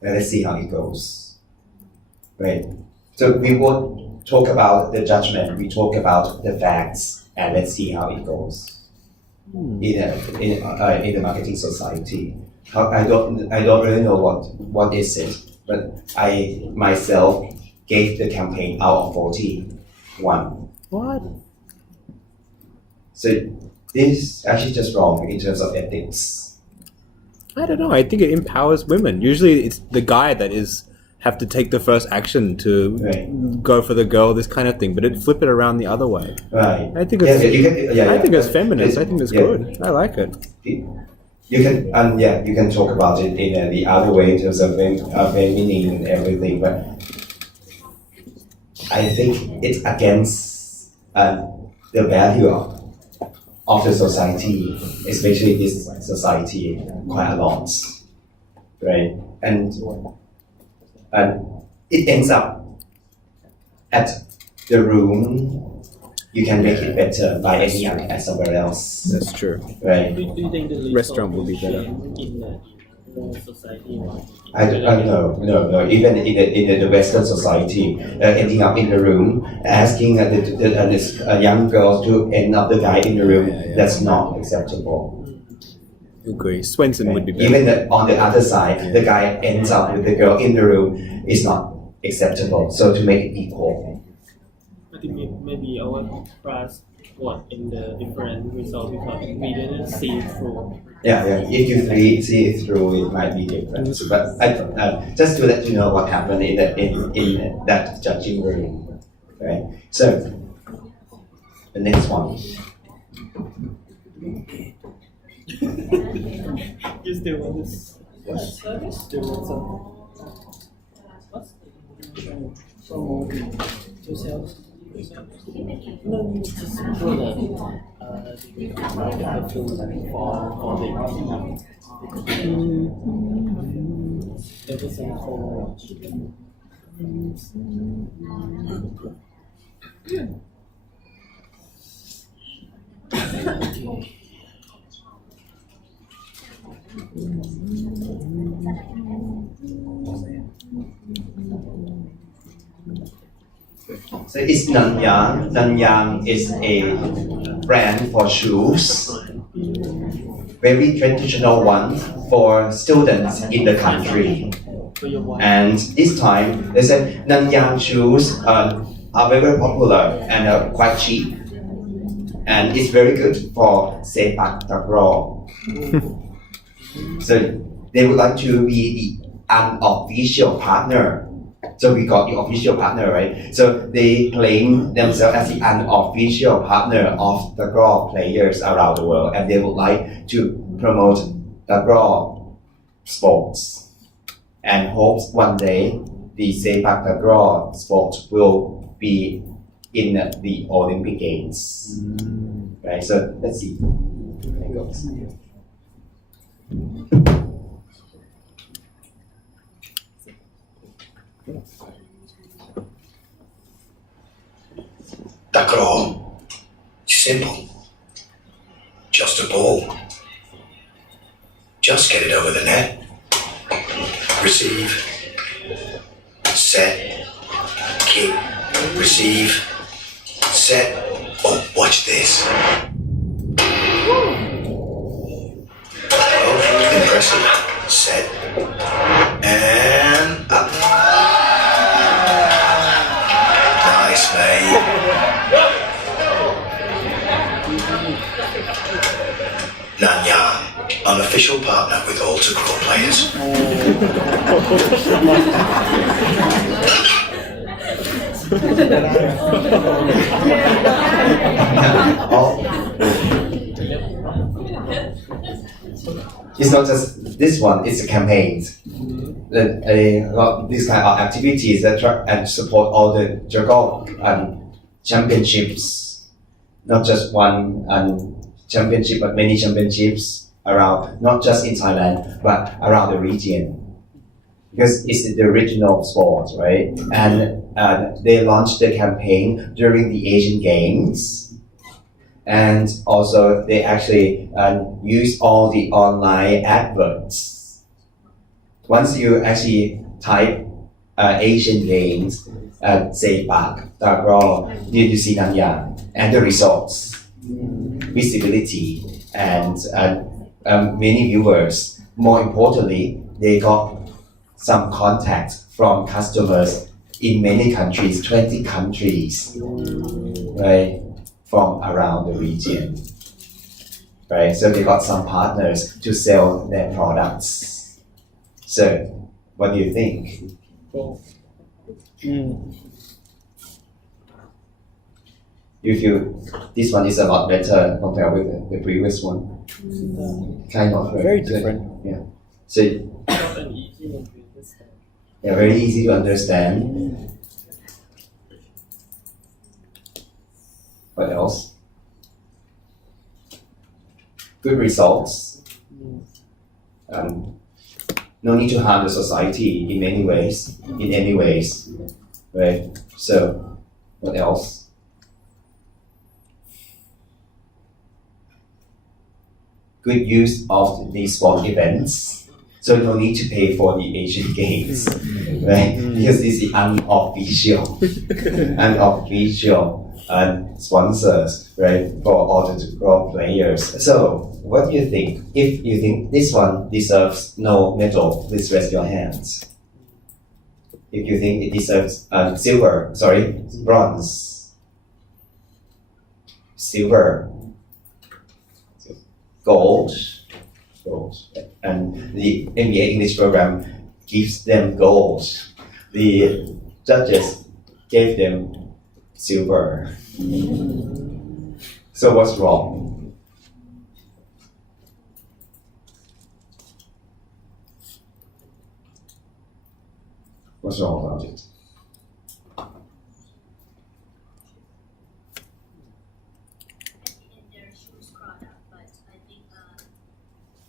Let's see how it goes, right? So we won't talk about the judgment, we talk about the facts, and let's see how it goes in the marketing society. I don't really know what is it, but I myself gave the campaign out of 41. What? So this is actually just wrong in terms of ethics. I don't know. I think it empowers women. Usually it's the guy that have to take the first action to go for the girl, this kind of thing. But it flip it around the other way. Right. I think it's I think it's feminist. I think it's good. I like it. You can talk about it in the other way in terms of feminine and everything, but I think it's against the value of the society, especially this society, quite a lot, right? And it ends up at the room. You can make it better by any other somewhere else. That's true. Right. Do you think the Restaurant will be better. in the society was. I don't no. Even in the Western society, ending up in the room, asking this young girl to end up the guy in the room, that's not acceptable. Agree. Swenson would be better. Even on the other side, the guy ends up with the girl in the room is not acceptable. So to make it equal. I think maybe our class was in the different result because we didn't see it through. Yeah. If you see it through, it might be different. But just to let you know what happened in that judging room. Right. So the next one. You still want this? Still want some two cells. No, just for the for the everything for So it's Nanyang. Nanyang is a brand for shoes, very traditional one for students in the country. And this time they said Nanyang shoes are very popular and are quite cheap. And it's very good for sepak takraw. So they would like to be the unofficial partner. So we got the official partner, right? So they claim themselves as the unofficial partner of takraw players around the world, and they would like to promote takraw sports, and hopes one day the sepak takraw sport will be in the Olympic Games. Right? So let's see. There it goes. Takraw. Simple. Just a ball. Just get it over the net. Receive. Set. Kick. Receive. Set. Oh, watch this. Oh, impressive. Set. And up. Nice, mate. Nanyang, unofficial partner with all takraw players. It's not just this one, it's a campaign. A lot of these kind of activities that try and support all the takraw championships, not just one championship, but many championships around, not just in Thailand, but around the region. Because it's the original sport, right? And they launched the campaign during the Asian Games. And also they actually use all the online adverts. Once you actually type Asian Games, sepak takraw, you see Nanyang and the results, visibility, and many viewers. More importantly, they got some contact from customers in many countries, 20 countries, right? From around the region, right? So they got some partners to sell their products. So, what do you think? You feel this one is a lot better compared with the previous one? Kind of, right? Very different. Yeah. So, yeah, very easy to understand. What else? Good results. No need to harm the society in any ways, right? So, what else? Good use of these sport events. So no need to pay for the Asian Games, right? Because this is unofficial sponsors, right, for all the pro players. So what do you think? If you think this one deserves no medal, please raise your hands. If you think it deserves bronze, silver, gold, and the NBA English program gives them gold. The judges gave them silver. So what's wrong? What's wrong about it? Their shoes product, but I think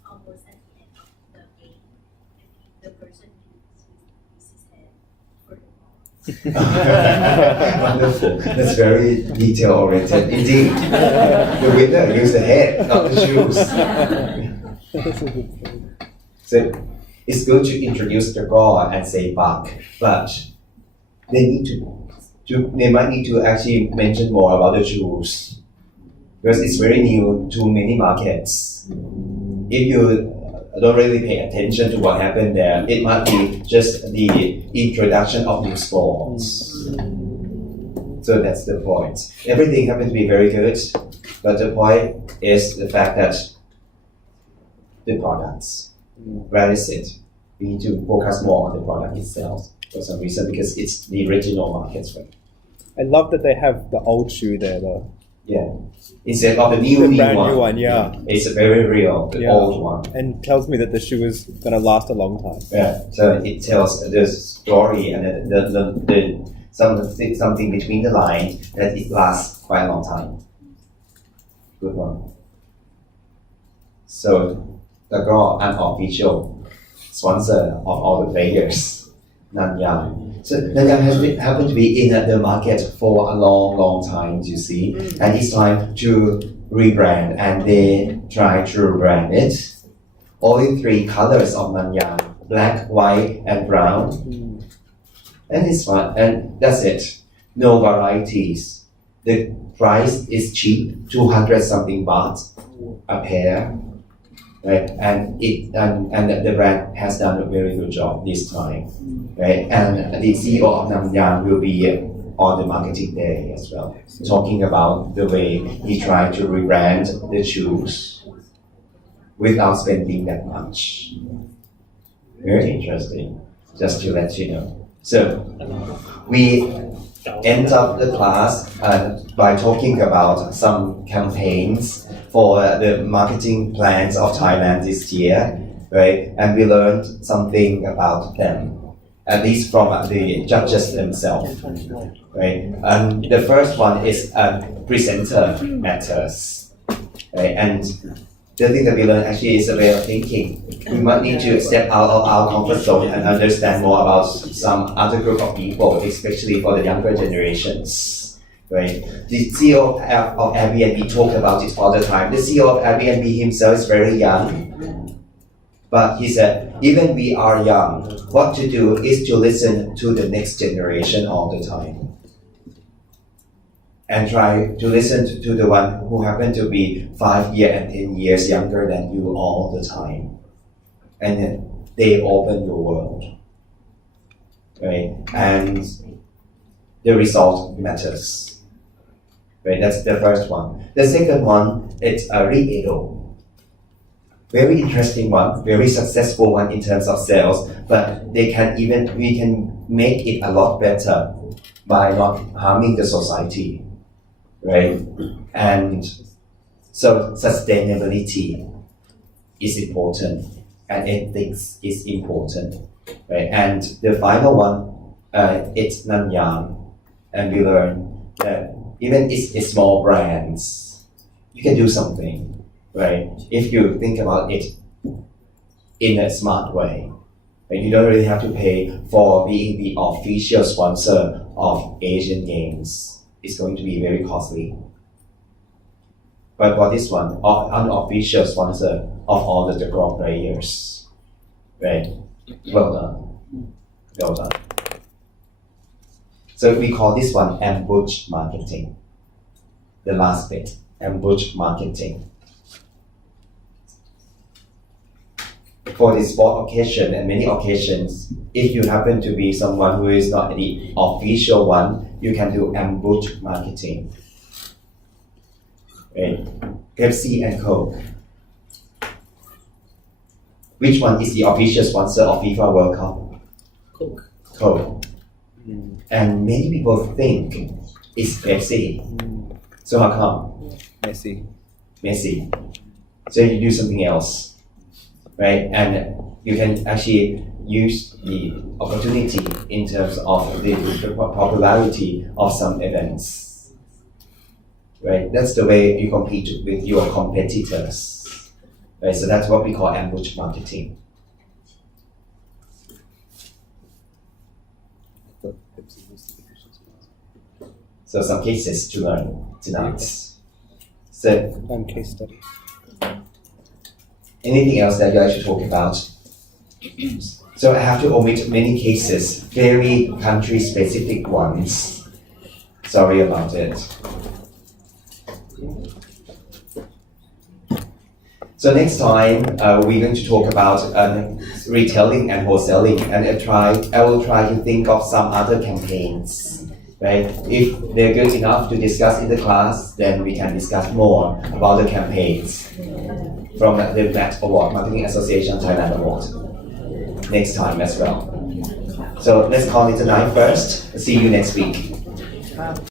almost at the end of the game, the person uses his head for the ball. Wonderful. That's very detail oriented. Indeed, the winner used the head, not the shoes. So it's good to introduce the goal and say back, but they might need to actually mention more about the shoes because it's very new to many markets. If you don't really pay attention to what happened there, it might be just the introduction of new sports. So that's the point. Everything happened to be very good, but the point is the fact that the products. Where is it? We need to focus more on the product itself for some reason because it's the original markets, right? I love that they have the old shoe there though. Yeah. Instead of the new brand one. new one, yeah. It's very real, the old one. And tells me that the shoe is gonna last a long time. Yeah. So it tells the story and something between the line that it lasts quite a long time. Good one. So the girl unofficial sponsor of all the players, Nanyang. So Nanyang has happened to be in the market for a long time, you see, and it's time to rebrand, and they try to rebrand it. Only 3 colors of Nanyang: black, white, and brown. And it's fun, and that's it. No varieties. The price is cheap, 200 something baht a pair. Right, and the brand has done a very good job this time, right? And the CEO of Nanyang will be on the marketing day as well, talking about the way he tried to rebrand the shoes without spending that much. Very interesting, just to let you know. So we end up the class by talking about some campaigns for the marketing plans of Thailand this year, right? And we learned something about them, at least from the judges themselves, right? The first one is presenter matters, right? And the thing that we learned actually is a way of thinking. We might need to step out of our comfort zone and understand more about some other group of people, especially for the younger generations. Right? The CEO of Airbnb talked about it all the time. The CEO of Airbnb himself is very young, but he said, even we are young, what to do is to listen to the next generation all the time. And try to listen to the one who happen to be 5 years and 10 years younger than you all the time. And then they open your world. Right? And the result matters. Right? That's the first one. The second one, it's a Riedo. Very interesting one, very successful one in terms of sales, but we can make it a lot better by not harming the society. Right? And so sustainability is important and ethics is important. Right? And the final one, it's Nanyang, and we learn that even it's small brands, you can do something, right? If you think about it in a smart way. Right? You don't really have to pay for being the official sponsor of Asian Games. It's going to be very costly. But for this one, unofficial sponsor of all the golf players, Right? Well done. Well done. So we call this one ambush marketing. The last bit, ambush marketing. For this sport occasion and many occasions, if you happen to be someone who is not the official one, you can do ambush marketing. Right? Pepsi and Coke. Which one is the official sponsor of FIFA World Cup? Coke. Coke. And many people think it's Pepsi. So how come? Messi. So you do something else, right? And you can actually use the opportunity in terms of the popularity of some events, right? That's the way you compete with your competitors, right? So that's what we call ambush marketing. So some cases to learn tonight. So case study. anything else that you like to talk about? So I have to omit many cases, very country specific ones. Sorry about it. So next time we're going to talk about retailing and wholesaling, and I will try to think of some other campaigns. Right? If they're good enough to discuss in the class, then we can discuss more about the campaigns from the MAT Award, Marketing Association Thailand Award, next time as well. So let's call it a night first. See you next week.